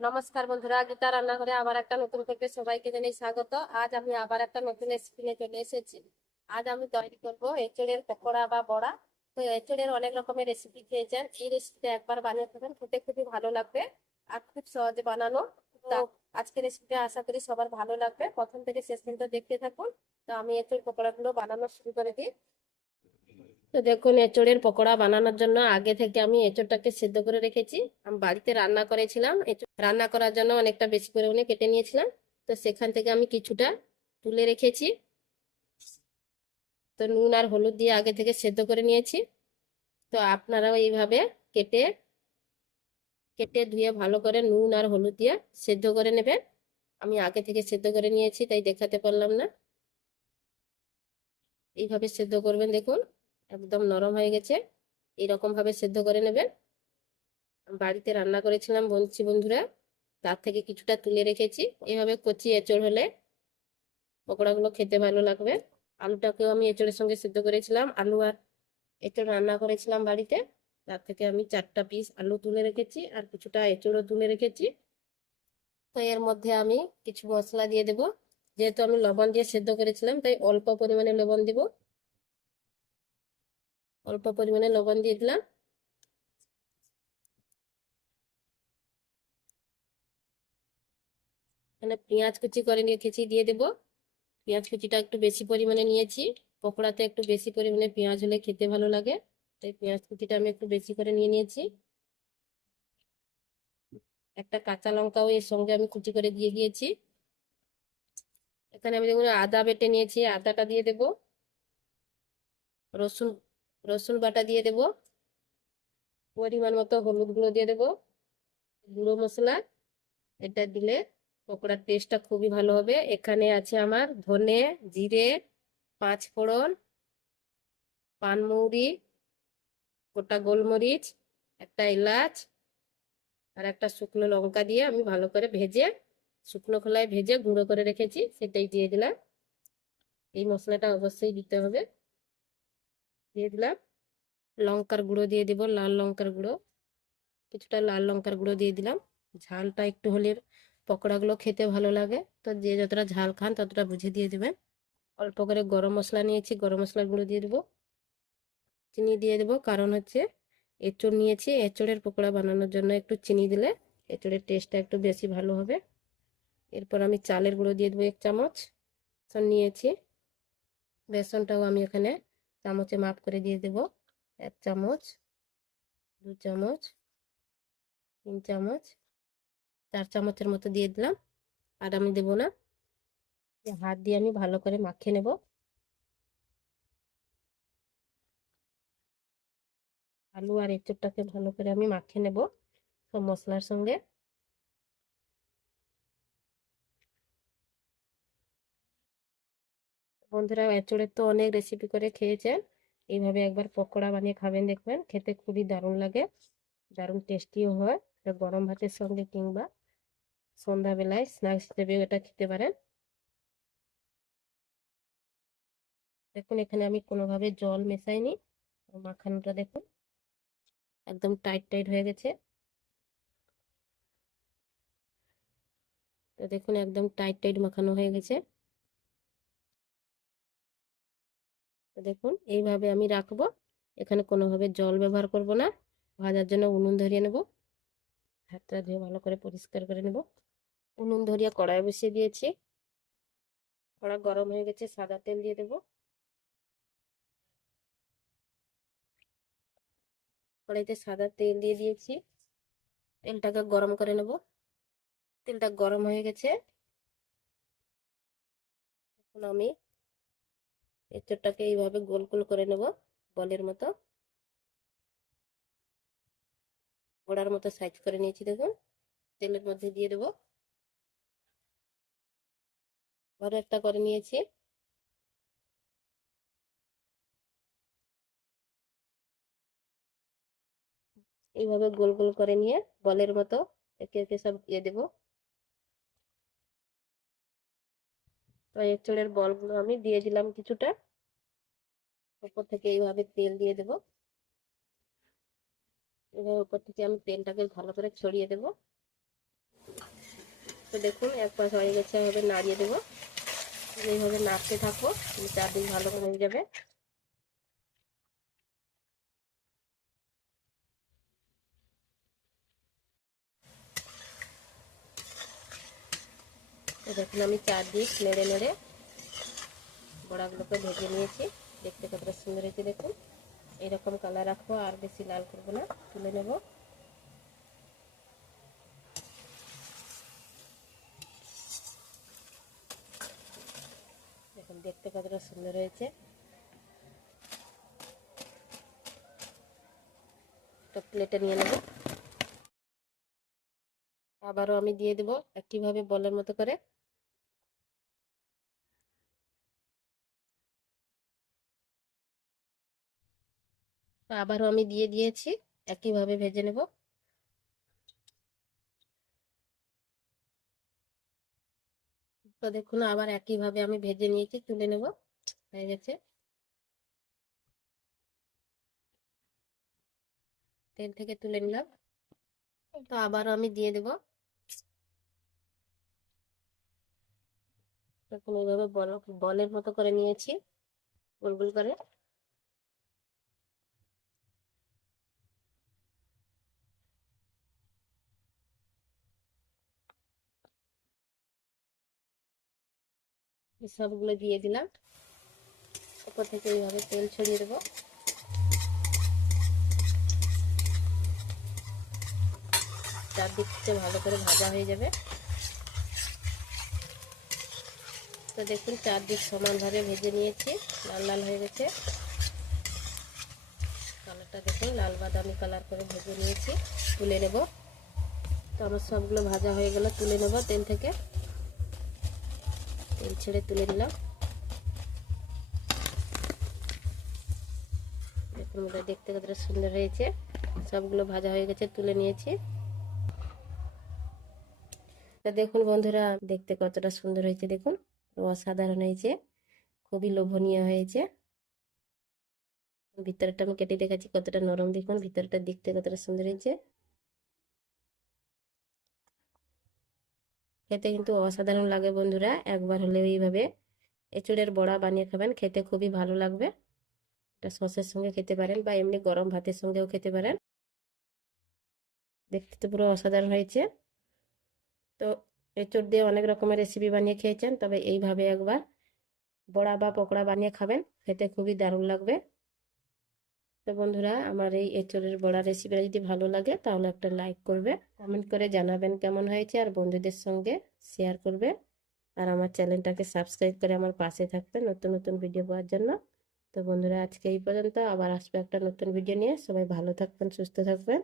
নমস্কার বন্ধুরা, গীতা রান্নাঘরে আবার একটা নতুন থেকে সবাইকে জানাই স্বাগত। আজ আমি আবার একটা নতুন রেসিপি নিয়ে চলে এসেছি। আজ আমি তৈরি করব এঁচড়ের পকোড়া বা বড়া। তো এঁচড়ের অনেক রকমের রেসিপি খেয়েছেন, এই রেসিপিটা একবার বানিয়ে খাবেন, খেতে খুবই ভালো লাগবে আর খুব সহজে বানানো। তো আজকে রেসিপিটা আশা করি সবার ভালো লাগবে, প্রথম থেকে শেষ পর্যন্ত দেখতে থাকুন। তো আমি এঁচড় পকোড়াগুলো বানানো শুরু করে দিই। তো দেখুন, এঁচড়ের পকোড়া বানানোর জন্য আগে থেকে আমি এঁচড়টাকে সেদ্ধ করে রেখেছি। আমি বাড়িতে রান্না করেছিলাম, এঁচড় রান্না করার জন্য অনেকটা বেশি পরিমাণে কেটে নিয়েছিলাম। তো সেখান থেকে আমি কিছুটা তুলে রেখেছি। তো নুন আর হলুদ দিয়ে আগে থেকে সেদ্ধ করে নিয়েছি। তো আপনারাও এইভাবে কেটে কেটে ধুয়ে ভালো করে নুন আর হলুদ দিয়ে সেদ্ধ করে নেবেন। আমি আগে থেকে সেদ্ধ করে নিয়েছি, তাই দেখাতে পারলাম না। এইভাবে সেদ্ধ করবেন, দেখুন একদম নরম হয়ে গেছে। এইরকম ভাবে সেদ্ধ করে নেবেন। বাড়িতে রান্না করেছিলাম বলছি বন্ধুরা, তার থেকে কিছুটা তুলে রেখেছি। এভাবে কচি এঁচড় হলে পকোড়াগুলো খেতে ভালো লাগবে। আলুটাকেও আমি এঁচড়ের সঙ্গে সিদ্ধ করেছিলাম, আলু আর এঁচড় রান্না করেছিলাম বাড়িতে। তার থেকে আমি 4টা পিস আলু তুলে রেখেছি আর কিছুটা এঁচড়ও তুলে রেখেছি। তো এর মধ্যে আমি কিছু মশলা দিয়ে দেব। যেহেতু আমি লবণ দিয়ে সেদ্ধ করেছিলাম, তাই অল্প পরিমাণে লবণ দিব। অল্প পরিমাণে লবণ দিয়ে দিলাম। এখানে পেঁয়াজ কুচি করে রেখেছি, দিয়ে দেব। পেঁয়াজ কুচিটা একটু বেশি পরিমাণে নিয়েছি, পকোড়াতে একটু বেশি পরিমাণে পেঁয়াজ হলে খেতে ভালো লাগে, তাই পেঁয়াজ কুচিটা আমি একটু বেশি করে নিয়ে নিয়েছি। একটা কাঁচা লঙ্কাও এর সঙ্গে আমি কুচি করে দিয়ে দিয়েছি। এখানে আমি দেখুন আদা বেটে নিয়েছি, আদাটা দিয়ে দেব। রসুন রসুন বাটা দিয়ে দেব। পরিমাণ মতো হলুদ গুঁড়ো দিয়ে দেব, গুঁড়ো মশলা। এটা দিলে পকোড়ার টেস্টটা খুবই ভালো হবে। এখানে আছে আমার ধনে, জিরে, 5 ফোড়ন, পানমৌরি, গোটা গোলমরিচ, একটা এলাচ আর একটা শুকনো লঙ্কা দিয়ে আমি ভালো করে ভেজে, শুকনো খোলায় ভেজে গুঁড়ো করে রেখেছি, সেটাই দিয়ে দিলাম। এই মশলাটা অবশ্যই দিতে হবে। দিয়ে দিলাম লঙ্কার গুঁড়ো, দিয়ে দিব লাল লঙ্কার গুঁড়ো, কিছুটা লাল লঙ্কার গুঁড়ো দিয়ে দিলাম। ঝালটা একটু হলে পকোড়াগুলো খেতে ভালো লাগে, তো যে যতটা ঝাল খান ততটা বুঝে দিয়ে দেবেন। অল্প করে গরম মশলা নিয়েছি, গরম মশলার গুঁড়ো দিয়ে দেবো। চিনি দিয়ে দেবো, কারণ হচ্ছে এঁচড় নিয়েছি, এঁচড়ের পকোড়া বানানোর জন্য একটু চিনি দিলে এঁচড়ের টেস্টটা একটু বেশি ভালো হবে। এরপর আমি চালের গুঁড়ো দিয়ে দেবো 1 চামচ। বেসন নিয়েছি, বেসনটাও আমি এখানে চামচে মাপ করে দিয়ে দেব। 1 চামচ, 2 চামচ, 3 চামচ, 4 চামচের মতো দিয়ে দিলাম। আর আমি দেবো না, হাত দিয়ে আমি ভালো করে মাখিয়ে নেব। আলু আর এঁচড়টাকে ভালো করে আমি মাখিয়ে নেব সব মশলার সঙ্গে। বন্ধুরা, এঁচড়ের তো অনেক রেসিপি করে খেয়েছেন, এইভাবে একবার পকোড়া বানিয়ে খাবেন, দেখবেন খেতে খুবই দারুণ লাগে, দারুণ টেস্টিও হয়। এটা গরম ভাতের সঙ্গে কিংবা সন্ধ্যাবেলায় স্ন্যাক্স হিসেবে এটা খেতে পারেন। দেখুন এখানে আমি কোনোভাবে জল মেশাইনি, মাখানোটা দেখুন একদম টাইট টাইট হয়ে গেছে। তো দেখুন একদম টাইট টাইট মাখানো হয়ে গেছে। তো দেখুন এইভাবে আমি রাখবো, এখানে কোনোভাবে জল ব্যবহার করব না। ভাজার জন্য উনুন ধরিয়ে নেব, হাতটা ধুয়ে ভালো করে পরিষ্কার করে নেব। উনুন ধরিয়ে কড়াই বসিয়ে দিয়েছি, কড়া গরম হয়ে গেছে, সাদা তেল দিয়ে দেবো। কড়াইতে সাদা তেল দিয়ে দিয়েছি, তেলটাকে গরম করে নেব। তেলটা গরম হয়ে গেছে, এখন আমি এঁচড়টাকে এইভাবে গোল গোল করে নেব, বলের মতো, গোড়ার মতো সাইজ করে নিয়েছি। দেখুন তেলের মধ্যে দিয়ে দেবো, বড় একটা করে নিয়েছি। এইভাবে গোল গোল করে নিয়ে বলের মতো একে একে সব দিয়ে দেবো। তো এঁচড়ের বলগুলো আমি দিয়ে দিলাম কিছুটা, উপর থেকে এইভাবে তেল দিয়ে দেবো। এবার উপর থেকে আমি তেলটাকে ভালো করে ছড়িয়ে দেবো। তো দেখুন এক পাশ হয়ে গেছে, এভাবে নাড়িয়ে দেবো। এইভাবে নাড়তে থাকবো, চারদিক ভালো হয়ে যাবে। তো দেখুন আমি চারদিক নেড়ে নেড়ে বড়াগুলোকে ভেজে নিয়েছি। দেখতে কতটা সুন্দর হয়েছে দেখুন। এইরকম কালার রাখবো, আর বেশি লাল করবো না। তুলে নেব। দেখুন দেখতে কতটা সুন্দর হয়েছে। একটা প্লেটে নিয়ে নেব। আবারও আমি দিয়ে দেবো একইভাবে বলের মতো করে। আবারও আমি দিয়ে দিয়েছি, একইভাবে ভেজে নেব। তো দেখুন আবার একইভাবে আমি ভেজে নিয়েছি, তুলে নেব। হয়ে গেছে। তেল থেকে তুলে নিলাম। তো আবারও আমি দিয়ে দেব। দেখুন এইভাবে বলের মতো করে নিয়েছি, গোল গোল করে। সবগুলো দিয়ে দিলাম। উপর থেকে এইভাবে তেল ছড়িয়ে দেবো। চারদিক থেকে ভালো করে ভাজা হয়ে যাবে। তো দেখুন চারদিক সমানভাবে ভেজে নিয়েছি, লাল লাল হয়ে গেছে। কালারটা দেখুন লাল বাদামি কালার করে ভেজে নিয়েছি, তুলে নেব। তো আমার সবগুলো ভাজা হয়ে গেল, তুলে নেব তেল থেকে। তেল ছেড়ে তুলে নিলাম। দেখুন ওটা দেখতে কতটা সুন্দর হয়েছে। সবগুলো ভাজা হয়ে গেছে, তুলে নিয়েছি। তা দেখুন বন্ধুরা দেখতে কতটা সুন্দর হয়েছে, দেখুন অসাধারণ হয়েছে, খুবই লোভনীয় হয়েছে। ভিতরটা আমি কেটে দেখাচ্ছি কতটা নরম, দেখুন ভিতরটা দেখতে কতটা সুন্দর হয়েছে। খেতে কিন্তু অসাধারণ লাগে বন্ধুরা, একবার হলেও এইভাবে এঁচোড়ের বড়া বানিয়ে খাবেন, খেতে খুবই ভালো লাগবে। এটা সসের সঙ্গে খেতে পারেন বা এমনি গরম ভাতের সঙ্গেও খেতে পারেন। দেখতে তো পুরো অসাধারণ হয়েছে। তো এঁচোড় দিয়ে অনেক রকমের রেসিপি বানিয়ে খেয়েছেন, তবে এইভাবে একবার বড়া বা পকোড়া বানিয়ে খাবেন, খেতে খুবই দারুণ লাগবে। তো বন্ধুরা আমার এই এঁচোড়ের বড়া রেসিপিটা যদি ভালো লাগে তাহলে একটা লাইক করবে, কমেন্ট করে জানাবেন কেমন হয়েছে, আর বন্ধুদের সঙ্গে শেয়ার করবে। আর আমার চ্যানেলটাকে সাবস্ক্রাইব করে আমার পাশে থাকবে নতুন নতুন ভিডিও পাওয়ার জন্য। তো বন্ধুরা আজকে এই পর্যন্ত, আবার আসবে একটা নতুন ভিডিও নিয়ে। সবাই ভালো থাকবেন, সুস্থ থাকবেন।